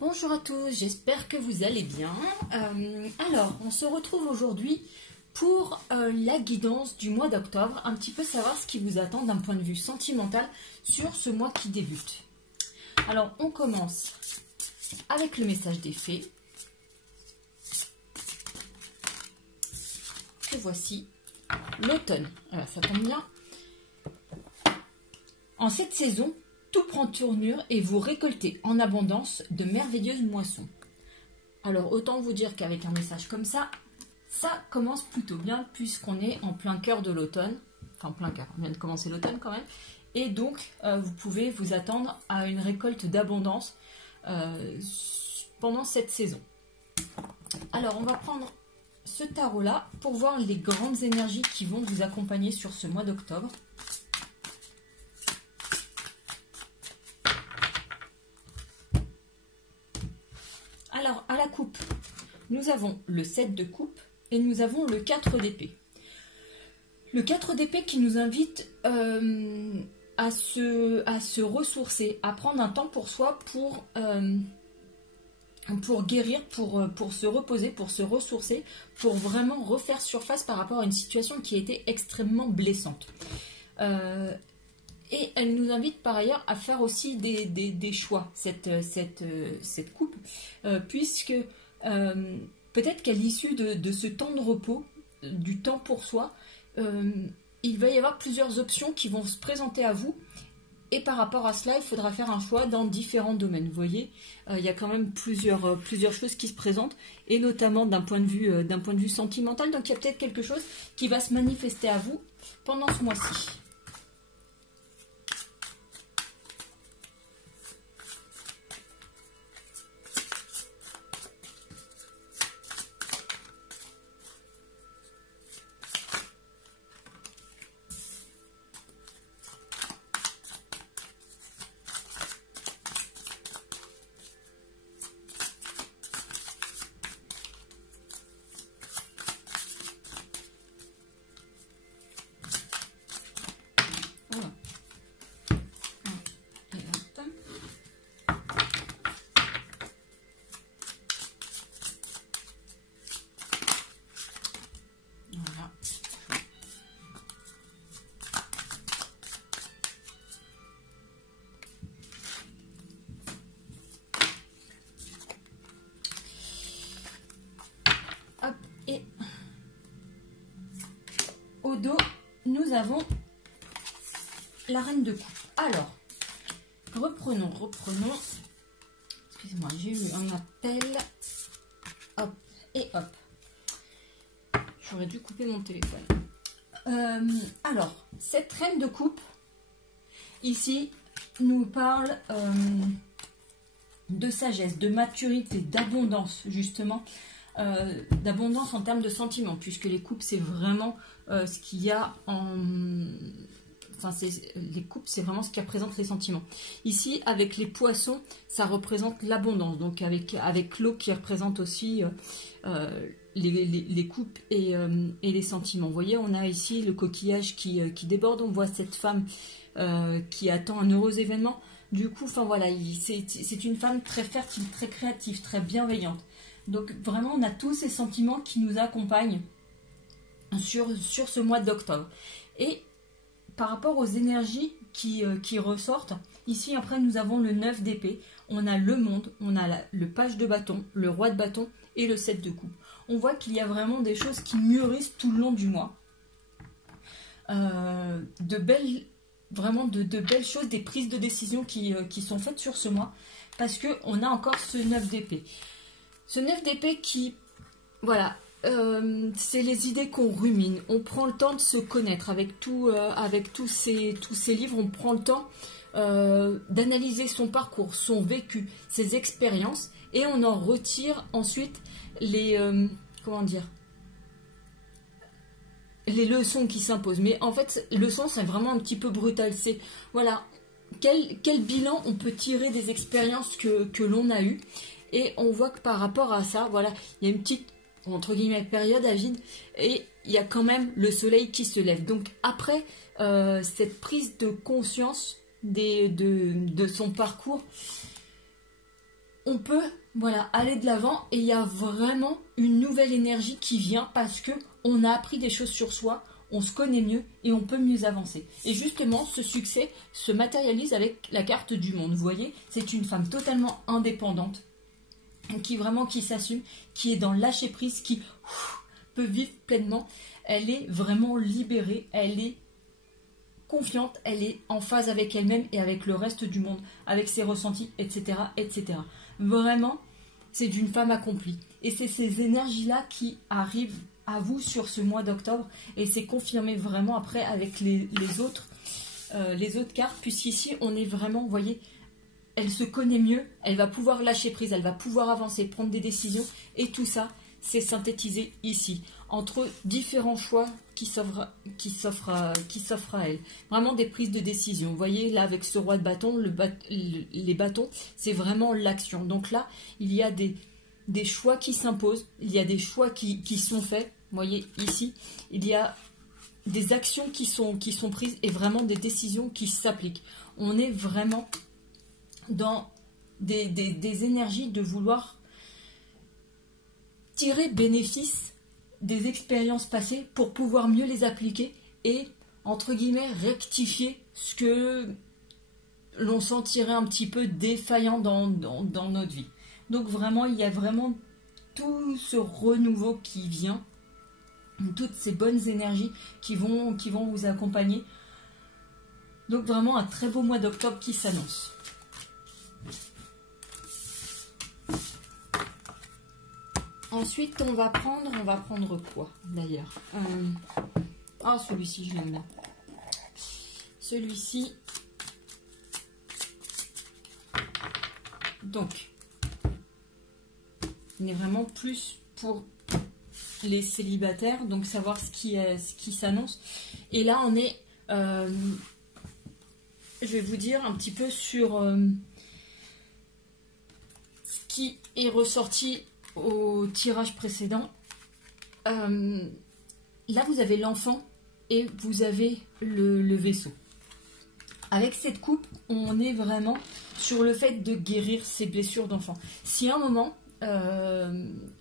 Bonjour à tous, j'espère que vous allez bien. Alors, on se retrouve aujourd'hui pour la guidance du mois d'octobre, un petit peu savoir ce qui vous attend d'un point de vue sentimental sur ce mois qui débute. Alors, on commence avec le message des fées, que voici, l'automne. Alors, ça tombe bien. En cette saison, tout prend tournure et vous récoltez en abondance de merveilleuses moissons. Alors autant vous dire qu'avec un message comme ça commence plutôt bien puisqu'on est en plein cœur de l'automne. Enfin plein cœur, on vient de commencer l'automne quand même. Et donc vous pouvez vous attendre à une récolte d'abondance pendant cette saison. Alors on va prendre ce tarot là pour voir les grandes énergies qui vont vous accompagner sur ce mois d'octobre. Alors, à la coupe, nous avons le 7 de coupe et nous avons le 4 d'épée. Le 4 d'épée qui nous invite à se ressourcer, à prendre un temps pour soi pour guérir, pour se reposer, pour se ressourcer, pour vraiment refaire surface par rapport à une situation qui a été extrêmement blessante. Et elle nous invite par ailleurs à faire aussi des choix, cette coupe, puisque peut-être qu'à l'issue de ce temps de repos, du temps pour soi, il va y avoir plusieurs options qui vont se présenter à vous. Et par rapport à cela, il faudra faire un choix dans différents domaines. Vous voyez, il y a quand même plusieurs choses qui se présentent, et notamment d'un point de vue sentimental. Donc il y a peut-être quelque chose qui va se manifester à vous pendant ce mois-ci. Et au dos, nous avons la reine de coupe. Alors, reprenons. Excusez-moi, j'ai eu un appel. Hop, et hop. J'aurais dû couper mon téléphone. Alors, cette reine de coupe, ici, nous parle de sagesse, de maturité, d'abondance, justement. D'abondance en termes de sentiments, puisque les coupes c'est vraiment ce qu'il y a en... Enfin, les coupes c'est vraiment ce qui représente les sentiments. Ici avec les poissons ça représente l'abondance, donc avec l'eau qui représente aussi les coupes et les sentiments. Vous voyez, on a ici le coquillage qui déborde, on voit cette femme qui attend un heureux événement. Du coup, enfin voilà, c'est une femme très fertile, très créative, très bienveillante. Donc vraiment, on a tous ces sentiments qui nous accompagnent sur ce mois d'octobre. Et par rapport aux énergies qui ressortent, ici après nous avons le 9 d'épée, on a le monde, on a le page de bâton, le roi de bâton et le 7 de coupe. On voit qu'il y a vraiment des choses qui mûrissent tout le long du mois. De belles choses, des prises de décision qui sont faites sur ce mois, parce qu'on a encore ce 9 d'épée. Ce 9 d'épée qui, voilà, c'est les idées qu'on rumine. On prend le temps de se connaître avec tous ces livres. On prend le temps d'analyser son parcours, son vécu, ses expériences, et on en retire ensuite les leçons qui s'imposent. Mais en fait, leçons, c'est vraiment un petit peu brutal. C'est, voilà, quel bilan on peut tirer des expériences que l'on a eues. Et on voit que par rapport à ça, voilà, il y a une petite, entre guillemets, période à vide, et il y a quand même le soleil qui se lève. Donc après cette prise de conscience de son parcours, on peut voilà, aller de l'avant et il y a vraiment une nouvelle énergie qui vient parce que on a appris des choses sur soi, on se connaît mieux et on peut mieux avancer. Et justement, ce succès se matérialise avec la carte du monde. Vous voyez, c'est une femme totalement indépendante, qui s'assume, qui est dans le lâcher prise, qui peut vivre pleinement. Elle est vraiment libérée, elle est confiante, elle est en phase avec elle-même et avec le reste du monde, avec ses ressentis, etc., etc. Vraiment, c'est d'une femme accomplie. Et c'est ces énergies-là qui arrivent à vous sur ce mois d'octobre. Et c'est confirmé vraiment après avec les autres cartes, puisqu'ici, on est vraiment, vous voyez, elle se connaît mieux, elle va pouvoir lâcher prise, elle va pouvoir avancer, prendre des décisions. Et tout ça, c'est synthétisé ici, entre différents choix qui s'offrent à elle. Vraiment des prises de décision. Vous voyez, là, avec ce roi de bâton, les bâtons, c'est vraiment l'action. Donc là, il y a des choix qui s'imposent, il y a des choix qui sont faits. Vous voyez, ici, il y a des actions qui sont prises et vraiment des décisions qui s'appliquent. On est vraiment dans des énergies de vouloir tirer bénéfice des expériences passées pour pouvoir mieux les appliquer et, entre guillemets, rectifier ce que l'on sentirait un petit peu défaillant dans notre vie. Donc vraiment, il y a vraiment tout ce renouveau qui vient, toutes ces bonnes énergies qui vont vous accompagner. Donc vraiment un très beau mois d'octobre qui s'annonce. Ensuite, on va prendre quoi d'ailleurs? Ah, celui-ci, je l'aime bien. Celui-ci. Donc, on est vraiment plus pour les célibataires, donc savoir ce qui s'annonce. Et là, on est, je vais vous dire un petit peu sur ce qui est ressorti au tirage précédent. Là, vous avez l'enfant et vous avez le vaisseau. Avec cette coupe, on est vraiment sur le fait de guérir ces blessures d'enfant. Si à un moment,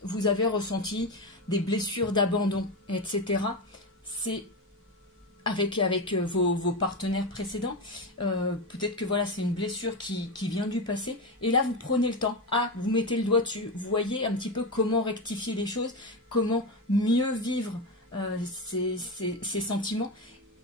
vous avez ressenti des blessures d'abandon, etc., c'est avec vos partenaires précédents, peut-être que voilà, c'est une blessure qui vient du passé, et là vous prenez le temps, vous mettez le doigt dessus, vous voyez un petit peu comment rectifier les choses, comment mieux vivre ces sentiments,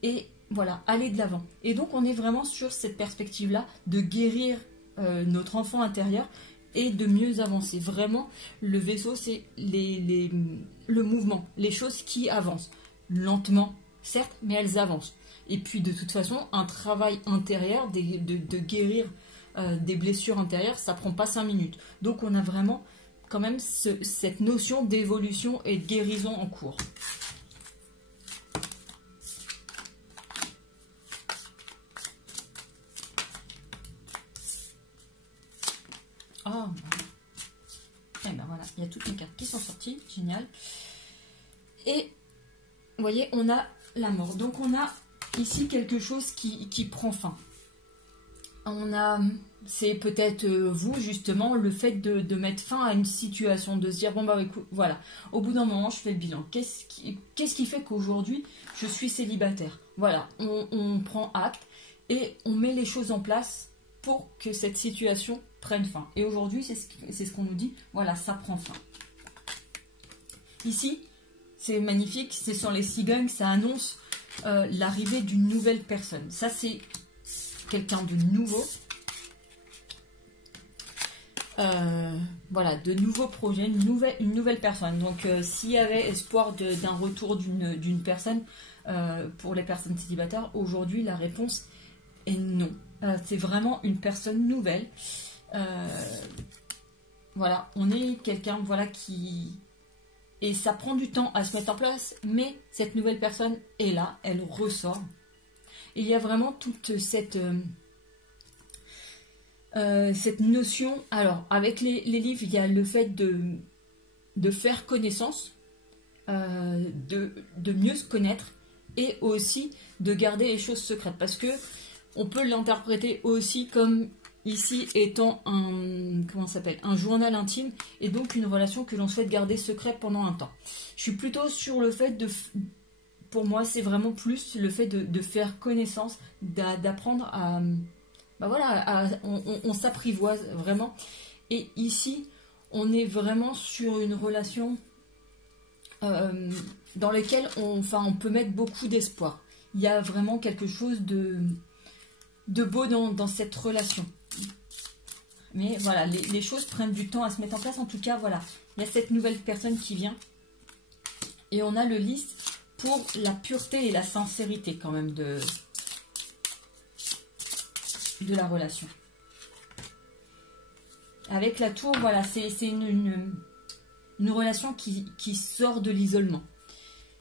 et voilà, aller de l'avant. Et donc on est vraiment sur cette perspective-là de guérir notre enfant intérieur et de mieux avancer. Vraiment, le vaisseau, c'est le mouvement, les choses qui avancent lentement, certes, mais elles avancent. Et puis de toute façon, un travail intérieur, de guérir des blessures intérieures, ça prend pas 5 minutes. Donc on a vraiment quand même cette notion d'évolution et de guérison en cours. Oh, et ben voilà, il y a toutes les cartes qui sont sorties, génial. Et vous voyez, on a la mort. Donc on a ici quelque chose qui prend fin. C'est peut-être vous justement, le fait de mettre fin à une situation, de se dire bon bah écoute, voilà, au bout d'un moment je fais le bilan. Qu'est-ce qui fait qu'aujourd'hui je suis célibataire? Voilà, on prend acte et on met les choses en place pour que cette situation prenne fin. Et aujourd'hui c'est ce qu'on nous dit, voilà, ça prend fin. Ici, c'est magnifique, c'est sur les cigognes, ça annonce l'arrivée d'une nouvelle personne. Ça, c'est quelqu'un de nouveau. Voilà, de nouveaux projets, une nouvelle personne. Donc, s'il y avait espoir d'un retour d'une personne pour les personnes célibataires, aujourd'hui, la réponse est non. C'est vraiment une personne nouvelle. Voilà, on est quelqu'un, voilà, qui... Et ça prend du temps à se mettre en place, mais cette nouvelle personne est là, elle ressort. Et il y a vraiment toute cette notion. Alors, avec les livres, il y a le fait de faire connaissance, de mieux se connaître, et aussi de garder les choses secrètes. Parce que on peut l'interpréter aussi comme ici étant un, comment ça s'appelle, un journal intime, et donc une relation que l'on souhaite garder secrète pendant un temps. Je suis plutôt sur le fait de, pour moi, c'est vraiment plus le fait de faire connaissance, d'apprendre à, bah voilà, on s'apprivoise vraiment. Et ici, on est vraiment sur une relation dans laquelle on peut mettre beaucoup d'espoir. Il y a vraiment quelque chose de beau dans cette relation. Mais voilà, les choses prennent du temps à se mettre en place. En tout cas, voilà, il y a cette nouvelle personne qui vient. Et on a le lys pour la pureté et la sincérité quand même de la relation. Avec la tour, voilà, c'est une relation qui sort de l'isolement.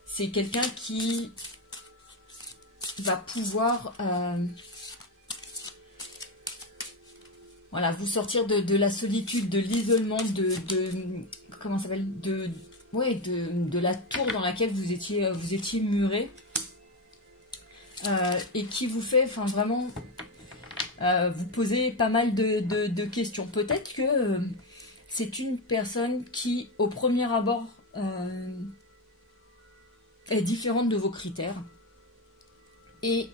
C'est quelqu'un qui va pouvoir voilà, vous sortir de la solitude, de l'isolement, comment ça s'appelle, de la tour dans laquelle vous étiez muré, et qui vous fait, enfin vraiment, vous poser pas mal de questions. Peut-être que c'est une personne qui, au premier abord, est différente de vos critères, et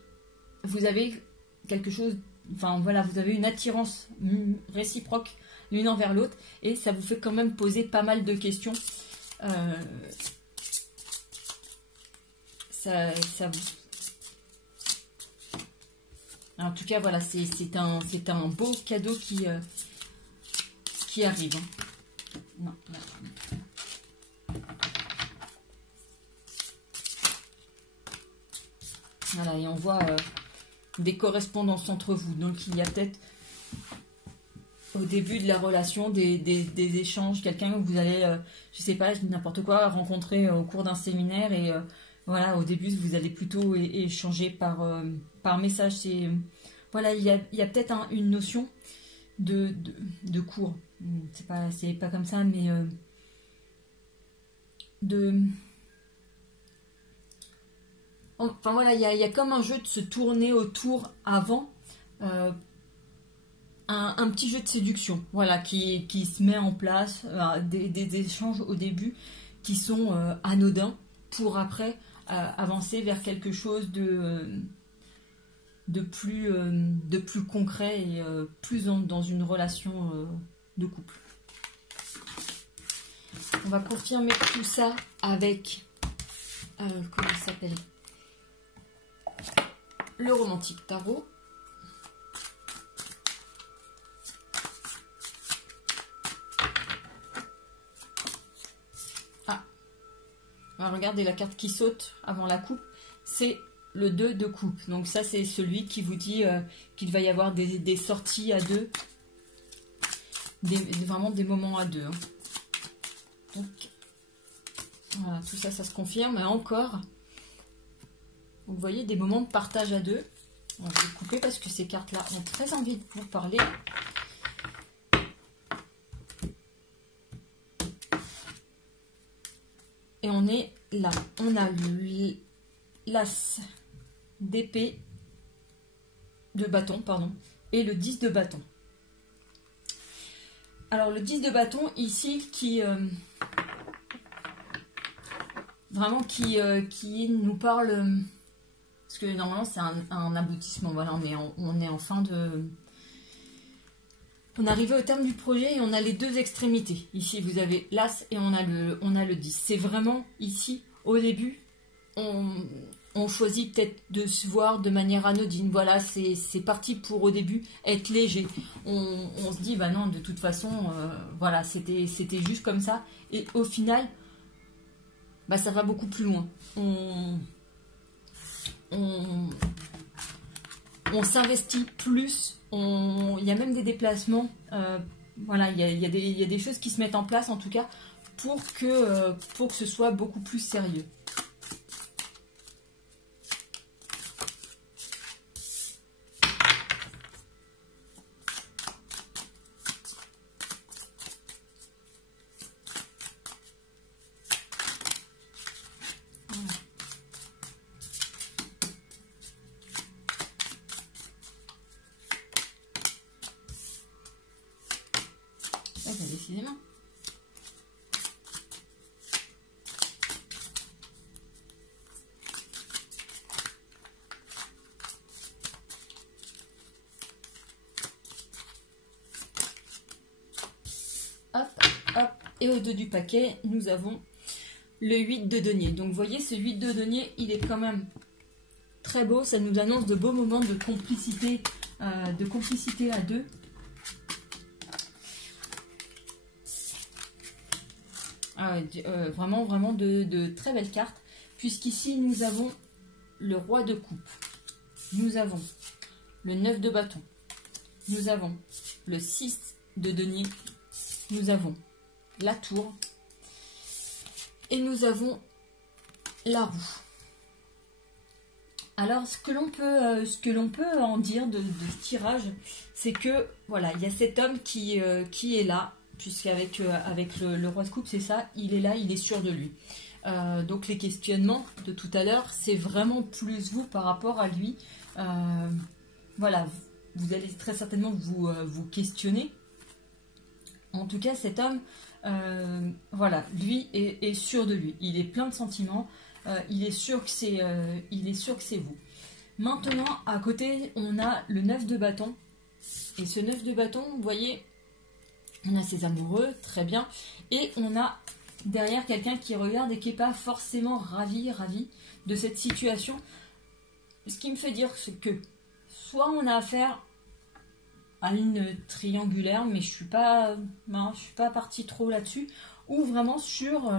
vous avez quelque chose. Enfin voilà, vous avez une attirance réciproque l'une envers l'autre, et ça vous fait quand même poser pas mal de questions. En tout cas, voilà, c'est un beau cadeau qui arrive. Non, non. Voilà, et on voit des correspondances entre vous. Donc il y a peut-être au début de la relation des échanges, quelqu'un que vous allez, je sais pas, n'importe quoi, rencontrer au cours d'un séminaire, et voilà, au début vous allez plutôt échanger par message. Voilà, il y a peut-être une notion de cours. C'est pas comme ça, mais enfin voilà, il y a comme un jeu de se tourner autour avant, un petit jeu de séduction, voilà, qui se met en place, des échanges au début qui sont anodins, pour après avancer vers quelque chose de plus concret, et plus dans une relation de couple. On va confirmer tout ça avec comment ça s'appelle, le romantique tarot. Alors regardez, la carte qui saute avant la coupe, c'est le 2 de coupe. Donc ça, c'est celui qui vous dit qu'il va y avoir des sorties à deux, vraiment des moments à deux. Hein. Donc voilà, tout ça, ça se confirme. Et encore, vous voyez, des moments de partage à deux. On va les couper parce que ces cartes-là ont très envie de vous parler. Et on est là. On a l'as d'épée, de bâton, pardon, et le 10 de bâton. Alors le 10 de bâton ici qui vraiment qui nous parle, parce que normalement c'est un aboutissement. Voilà, on est en fin de... On est arrivé au terme du projet et on a les deux extrémités. Ici, vous avez l'As et on a le 10. C'est vraiment ici, au début, on choisit peut-être de se voir de manière anodine. Voilà, c'est parti pour, au début, être léger. On se dit, bah non, de toute façon, voilà, c'était juste comme ça. Et au final, bah ça va beaucoup plus loin. On s'investit plus. Il y a même des déplacements, voilà, il y a des choses qui se mettent en place en tout cas pour que ce soit beaucoup plus sérieux. Ouais, bah, décidément. Hop, hop. Et au dos du paquet, nous avons le 8 de denier. Donc vous voyez, ce 8 de denier, il est quand même très beau. Ça nous annonce de beaux moments de complicité à deux. Ah ouais, vraiment, vraiment de très belles cartes. Puisqu'ici, nous avons le roi de coupe. Nous avons le 9 de bâton. Nous avons le 6 de denier. Nous avons la tour. Et nous avons la roue. Alors, ce que l'on peut en dire de ce tirage, c'est que, voilà, il y a cet homme qui est là, puisqu'avec avec le roi de coupe, c'est ça, il est là, il est sûr de lui. Donc, les questionnements de tout à l'heure, c'est vraiment plus vous par rapport à lui. Voilà, vous allez très certainement vous questionner. En tout cas, cet homme, voilà, lui est sûr de lui. Il est plein de sentiments. Il est sûr que c'est vous. Maintenant, à côté, on a le 9 de bâton. Et ce 9 de bâton, vous voyez, on a ses amoureux, très bien. Et on a derrière quelqu'un qui regarde et qui n'est pas forcément ravi de cette situation. Ce qui me fait dire que soit on a affaire à une triangulaire, mais je suis pas partie trop là-dessus, ou vraiment sur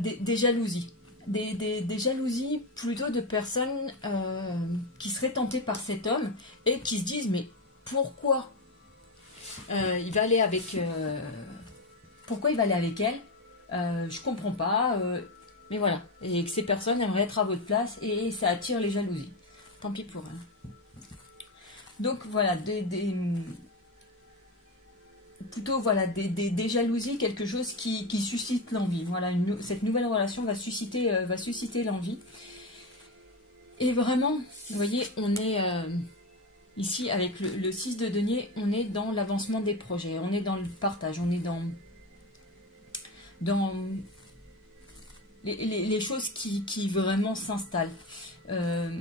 des jalousies. Des jalousies plutôt de personnes qui seraient tentées par cet homme et qui se disent mais pourquoi il va aller avec pourquoi il va aller avec elle, je comprends pas, mais voilà, et que ces personnes aimeraient être à votre place et ça attire les jalousies, tant pis pour elles. Donc voilà, plutôt voilà, des jalousies, quelque chose qui suscite l'envie. Voilà, cette nouvelle relation va susciter l'envie. Et vraiment, vous voyez, on est ici avec le 6 de denier, on est dans l'avancement des projets, on est dans le partage, on est dans les choses qui vraiment s'installent. Là,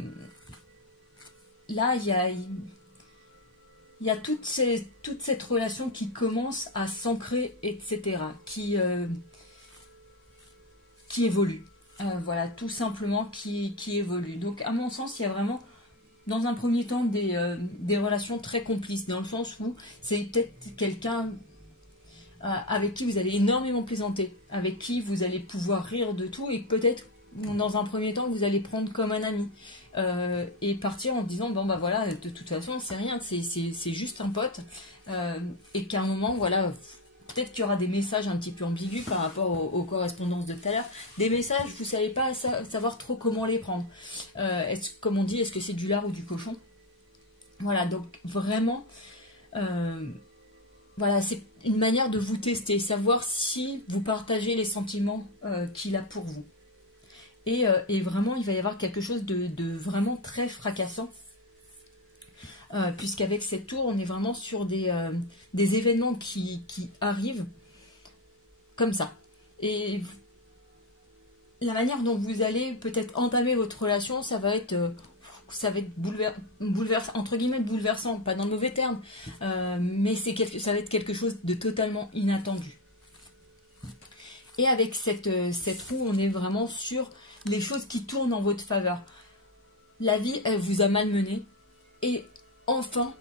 il y a toute cette relation qui commence à s'ancrer, etc., qui évolue. Voilà, tout simplement qui évolue. Donc, à mon sens, il y a vraiment, dans un premier temps, des relations très complices, dans le sens où c'est peut-être quelqu'un avec qui vous allez énormément plaisanter, avec qui vous allez pouvoir rire de tout, et peut-être, dans un premier temps, vous allez prendre comme un ami. Et partir en disant bon bah voilà, de toute façon c'est rien, c'est juste un pote, et qu'à un moment voilà, peut-être qu'il y aura des messages un petit peu ambigus par rapport aux correspondances de tout à l'heure, des messages vous savez pas savoir trop comment les prendre, comme on dit, est-ce que c'est du lard ou du cochon, voilà. Donc vraiment voilà, c'est une manière de vous tester, savoir si vous partagez les sentiments qu'il a pour vous. Et vraiment, il va y avoir quelque chose de vraiment très fracassant. Puisqu'avec cette tour, on est vraiment sur des événements qui arrivent comme ça. Et la manière dont vous allez peut-être entamer votre relation, ça va être entre guillemets bouleversant, pas dans de mauvais termes, mais ça va être quelque chose de totalement inattendu. Et avec cette roue, on est vraiment sur les choses qui tournent en votre faveur. La vie, elle vous a malmené. Et enfin,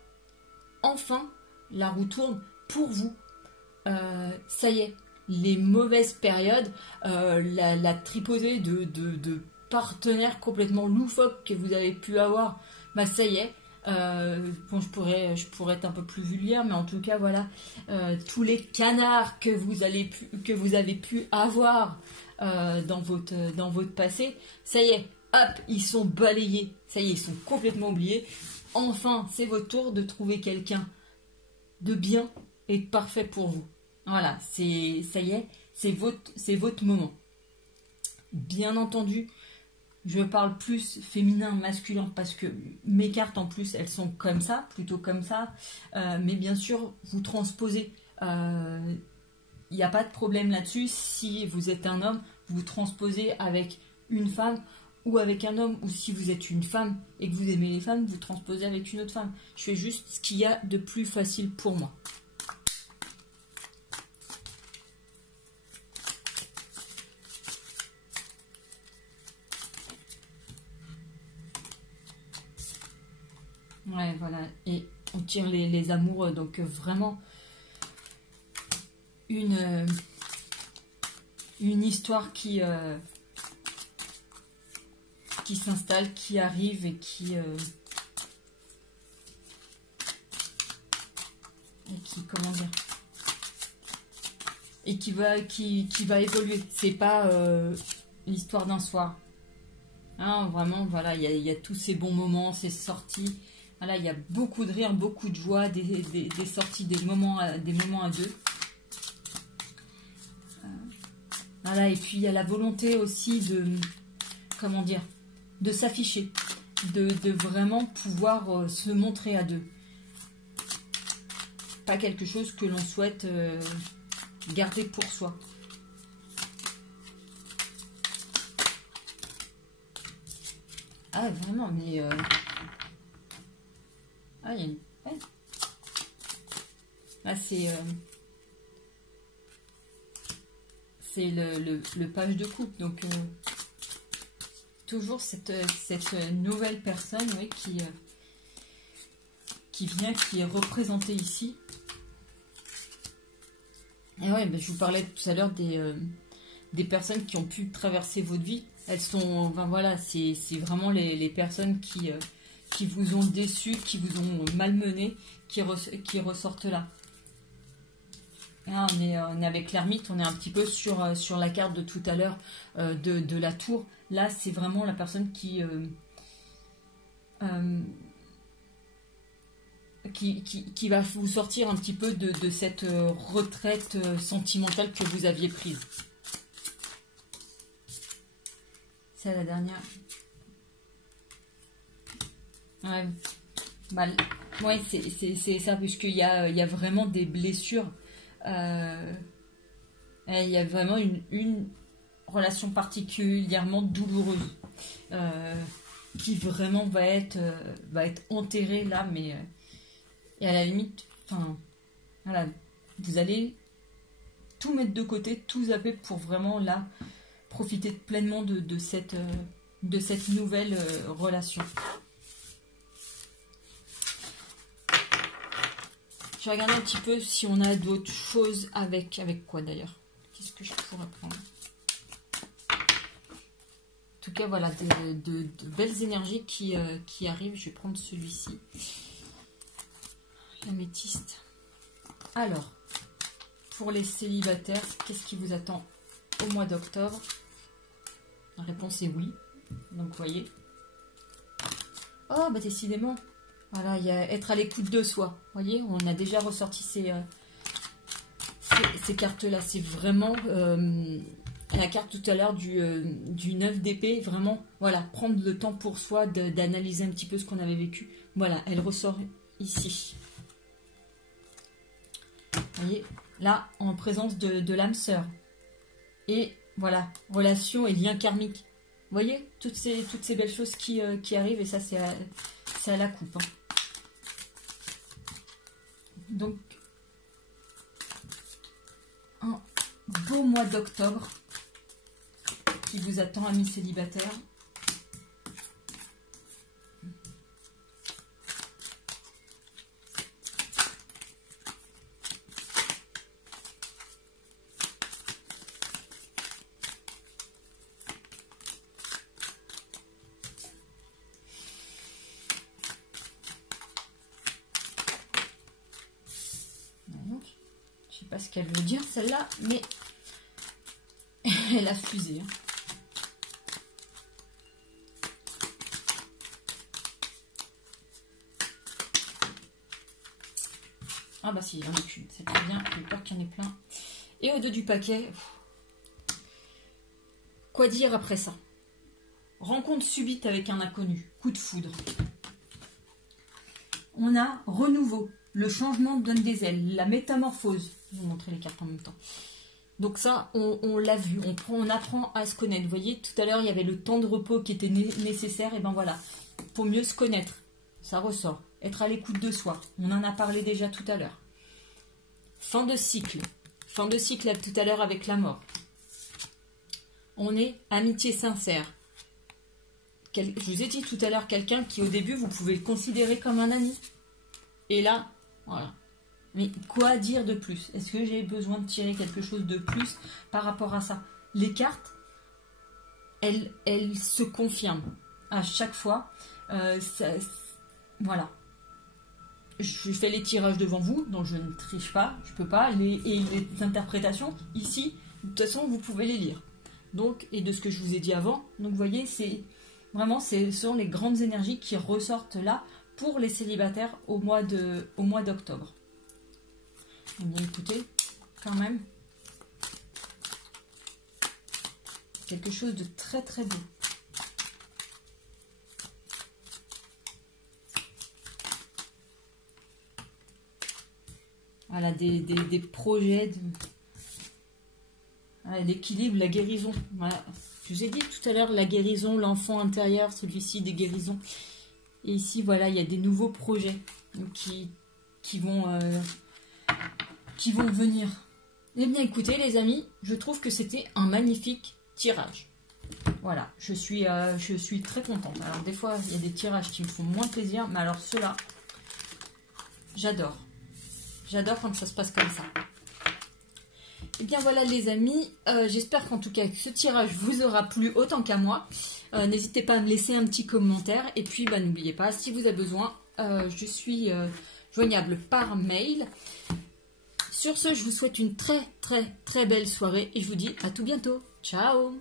la roue tourne pour vous. Ça y est, les mauvaises périodes, la tripotée de partenaires complètement loufoques que vous avez pu avoir, bah ça y est. Bon, je pourrais être un peu plus vulgaire, mais en tout cas, voilà, tous les canards que vous avez pu avoir dans votre passé, ça y est, hop, ils sont balayés, ça y est, ils sont complètement oubliés. Enfin, c'est votre tour de trouver quelqu'un de bien et de parfait pour vous. Voilà, ça y est, c'est votre moment. Bien entendu, je parle plus féminin, masculin, parce que mes cartes en plus, elles sont comme ça, plutôt comme ça. Mais bien sûr, vous transposez. Il n'y a pas de problème là-dessus. Si vous êtes un homme, vous transposez avec une femme ou avec un homme. Ou si vous êtes une femme et que vous aimez les femmes, vous transposez avec une autre femme. Je fais juste ce qu'il y a de plus facile pour moi. Ouais, voilà. Et on tire les amoureux. Donc vraiment une histoire qui s'installe, qui arrive et qui comment dire, et qui va évoluer. C'est pas l'histoire d'un soir. Hein, vraiment, voilà, il y a tous ces bons moments, ces sorties. Voilà, il y a beaucoup de rire, beaucoup de joie, des sorties, des moments à deux. Voilà, et puis il y a la volonté aussi de, comment dire, de s'afficher, de vraiment pouvoir se montrer à deux. Pas quelque chose que l'on souhaite garder pour soi. Ah, vraiment, mais... Ah, il y a une... Ouais. Ah, c'est le page de coupe. Donc, toujours cette nouvelle personne, oui, qui vient, qui est représentée ici. Et ouais, ben, je vous parlais tout à l'heure des personnes qui ont pu traverser votre vie. Elles sont, enfin voilà, c'est vraiment les personnes qui vous ont déçu, qui vous ont malmené, qui ressortent là. Là, on est avec l'ermite, on est un petit peu sur la carte de tout à l'heure de la tour. Là, c'est vraiment la personne qui va vous sortir un petit peu de cette retraite sentimentale que vous aviez prise. C'est la dernière. Ouais, bah, ouais, c'est ça, puisqu'il y a vraiment des blessures. Il y a vraiment une relation particulièrement douloureuse qui vraiment va être enterrée là, mais et à la limite, enfin, voilà, vous allez tout mettre de côté, tout zapper pour vraiment là profiter pleinement de cette nouvelle relation. Je vais regarder un petit peu si on a d'autres choses avec quoi d'ailleurs. Qu'est-ce que je pourrais prendre? En tout cas, voilà, de belles énergies qui arrivent. Je vais prendre celui-ci. L'améthyste. Alors, pour les célibataires, qu'est-ce qui vous attend au mois d'octobre? La réponse est oui. Donc, vous voyez. Oh, bah décidément. Voilà, il y a être à l'écoute de soi. Vous voyez, on a déjà ressorti ces cartes-là. C'est vraiment la carte tout à l'heure du 9 d'épée. Vraiment, voilà, prendre le temps pour soi d'analyser un petit peu ce qu'on avait vécu. Voilà, elle ressort ici. Vous voyez, là, en présence de l'âme sœur. Et voilà, relation et lien karmique. Vous voyez, toutes ces belles choses qui arrivent. Et ça, c'est à la coupe. Hein. Donc, un beau mois d'octobre qui vous attend, amis célibataires. Je sais pas ce qu'elle veut dire celle-là, mais elle a fusé. Hein. Ah bah si, il n'y en a qu'une, c'est très bien, j'ai peur qu'il y en ait plein. Et au dos du paquet, quoi dire après ça? rencontre subite avec un inconnu, coup de foudre. On a renouveau, le changement donne des ailes, la métamorphose. Je vais vous montrer les cartes en même temps. Donc ça, on l'a vu, on apprend à se connaître. Vous voyez, tout à l'heure, il y avait le temps de repos qui était nécessaire. Et ben voilà, pour mieux se connaître, ça ressort. Être à l'écoute de soi, on en a parlé déjà tout à l'heure. Fin de cycle tout à l'heure avec la mort. On est amitié sincère. Je vous ai dit tout à l'heure, quelqu'un qui au début, vous pouvez le considérer comme un ami. Et là, voilà. Mais quoi dire de plus? Est-ce que j'ai besoin de tirer quelque chose de plus par rapport à ça? Les cartes, elles se confirment à chaque fois. Voilà. Je fais les tirages devant vous, donc je ne triche pas, je peux pas. Et les interprétations, ici, de toute façon, vous pouvez les lire. Donc, et de ce que je vous ai dit avant, donc vous voyez, c'est vraiment, ce sont les grandes énergies qui ressortent là pour les célibataires au mois d'octobre. Eh bien, écoutez, quand même, quelque chose de très très beau. Voilà, des projets d'équilibre, la guérison. Voilà. Je vous ai dit tout à l'heure, la guérison, l'enfant intérieur, celui-ci des guérisons. Et ici, voilà, il y a des nouveaux projets qui vont venir. Eh bien, écoutez, les amis, je trouve que c'était un magnifique tirage. Voilà, je suis très contente. Alors, des fois, il y a des tirages qui me font moins plaisir, mais alors ceux-là, j'adore. J'adore quand ça se passe comme ça. Et bien voilà les amis, j'espère qu'en tout cas ce tirage vous aura plu autant qu'à moi. N'hésitez pas à me laisser un petit commentaire. Et puis n'oubliez pas, si vous avez besoin, je suis joignable par mail. Sur ce, je vous souhaite une très très très belle soirée et je vous dis à tout bientôt. Ciao!